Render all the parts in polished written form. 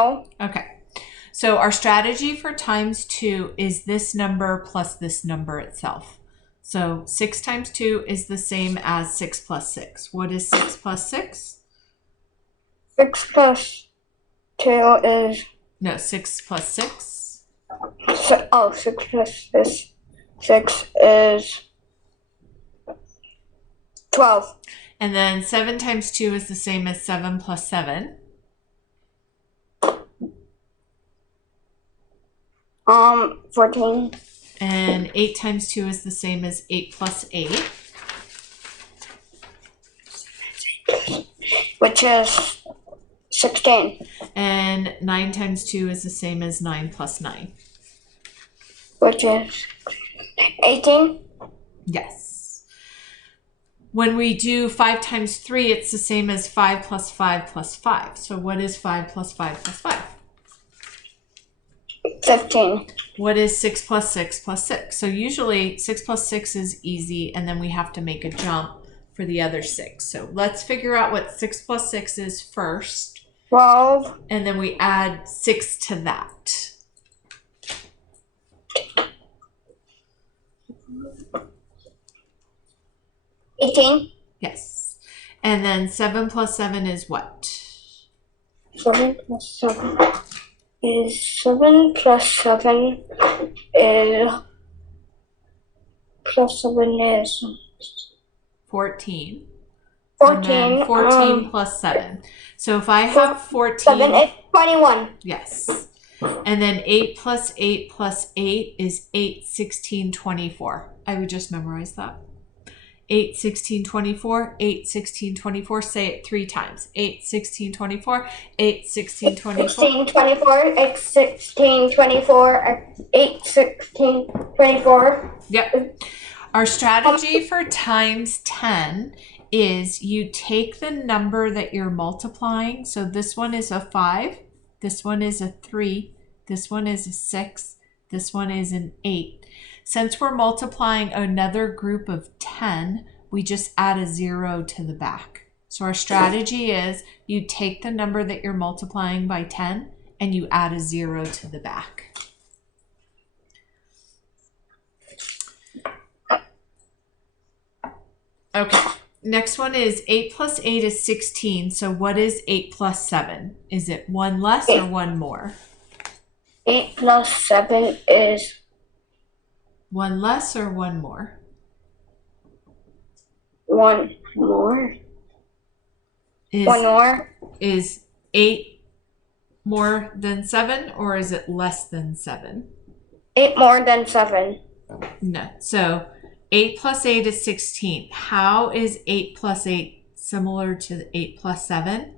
No. Okay. So our strategy for times 2 is this number plus this number itself. So 6 times 2 is the same as 6 plus 6. What is 6 plus 6? 6 plus 2 is... No, 6 plus 6. 6 plus 6 is 12. And then 7 times 2 is the same as 7 plus 7. 14. And 8 times 2 is the same as 8 plus 8. Which is 16. And 9 times 2 is the same as 9 plus 9. Which is 18. Yes. When we do 5 times 3, it's the same as 5 plus 5 plus 5. So what is 5 plus 5 plus 5? 15. What is 6 plus 6 plus 6? So usually 6 plus 6 is easy, and then we have to make a jump for the other 6. So let's figure out what 6 plus 6 is first. 12. And then we add 6 to that. $18. Yes. And then 7 plus 7 is what? 7 plus 7 is 7 plus 7 is 14. 14. And then 14 plus 7. So if I have 14... 7 is 21. Yes. And then 8 plus 8 plus 8 is 8, 16, 24. I would just memorize that. 8, 16, 24, 8, 16, 24. Say it 3 times. 8, 16, 24, 8, 16, 24. 16, 24, 8, 16, 24, 8, 16, 24. Yep. Our strategy for times 10 is you take the number that you're multiplying. So this one is a 5. This one is a 3. This one is a 6. This one is an 8. Since we're multiplying another group of 10, we just add a 0 to the back. So our strategy is you take the number that you're multiplying by 10 and you add a 0 to the back. Okay, next one is 8 plus 8 is 16. So what is 8 plus 7? Is it 1 less or 1 more? 8 plus 7 is 1 less or 1 more? 1 more. Is, 1 more. Is 8 more than 7 or is it less than 7? 8 more than 7. No. So 8 plus 8 is 16. How is 8 plus 8 similar to 8 plus 7?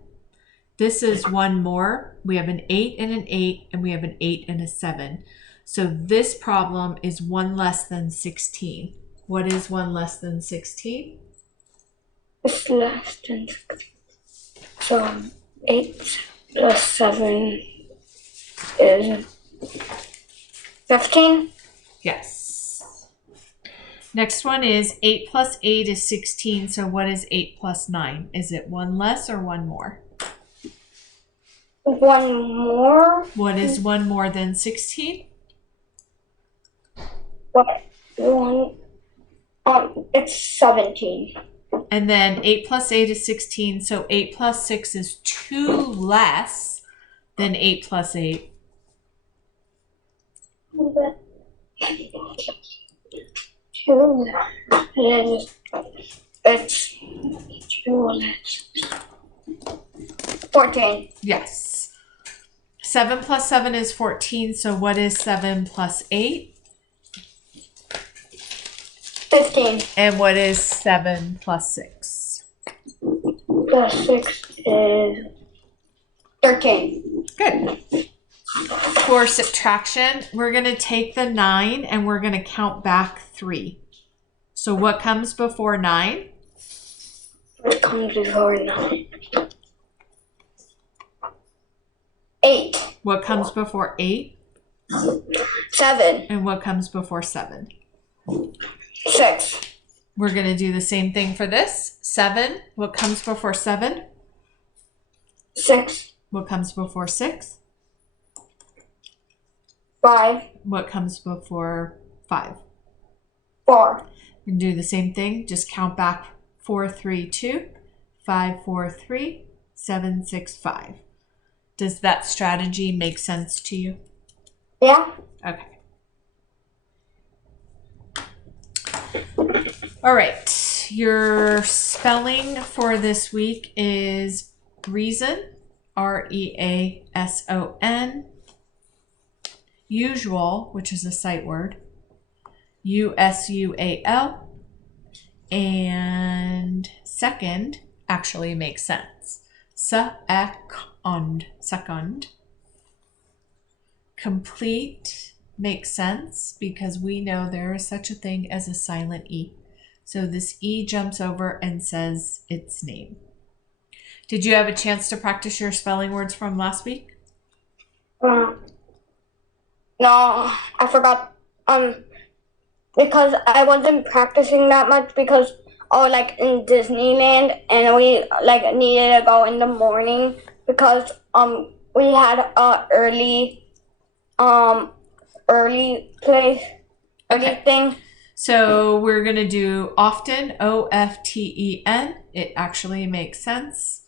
This is 1 more. We have an 8 and an 8, and we have an 8 and a 7. So this problem is 1 less than 16. What is 1 less than 16? It's less than 16. So 8 plus 7 is 15. Yes. Next one is 8 plus 8 is 16. So what is 8 plus 9? Is it 1 less or 1 more? 1 more. What is 1 more than 16? What? It's 17. And then 8 plus 8 is 16. So 8 plus 6 is 2 less than 8 plus 8. It's 2 less. 14. Yes. 7 plus 7 is 14. So what is 7 plus 8? 15. And what is 7 plus 6? Plus 6 is 13. Good. For subtraction, we're going to take the 9 and we're going to count back 3. So what comes before 9? What comes before 9? 8. What comes before 8? 7. And what comes before 7? 6. We're going to do the same thing for this. 7. What comes before 7? 6. What comes before 6? 5, What comes before 5? 4. We can do the same thing. Just count back 4, 3, 2, 5, 4, 3, 7, 6, 5. Does that strategy make sense to you? Yeah. Okay. All right. Your spelling for this week is reason, REASON. Usual, which is a sight word, USUAL. And second actually makes sense. Second. Complete makes sense because we know there is such a thing as a silent E. So this E jumps over and says its name. Did you have a chance to practice your spelling words from last week? No, I forgot. Because I wasn't practicing that much because like in Disneyland, and we like needed to go in the morning because we had a early thing. So we're going to do often, OFTEN. It actually makes sense.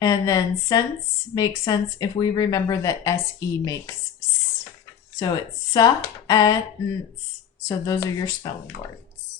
And then sense makes sense if we remember that SE makes S. So it's sa and s. So those are your spelling words.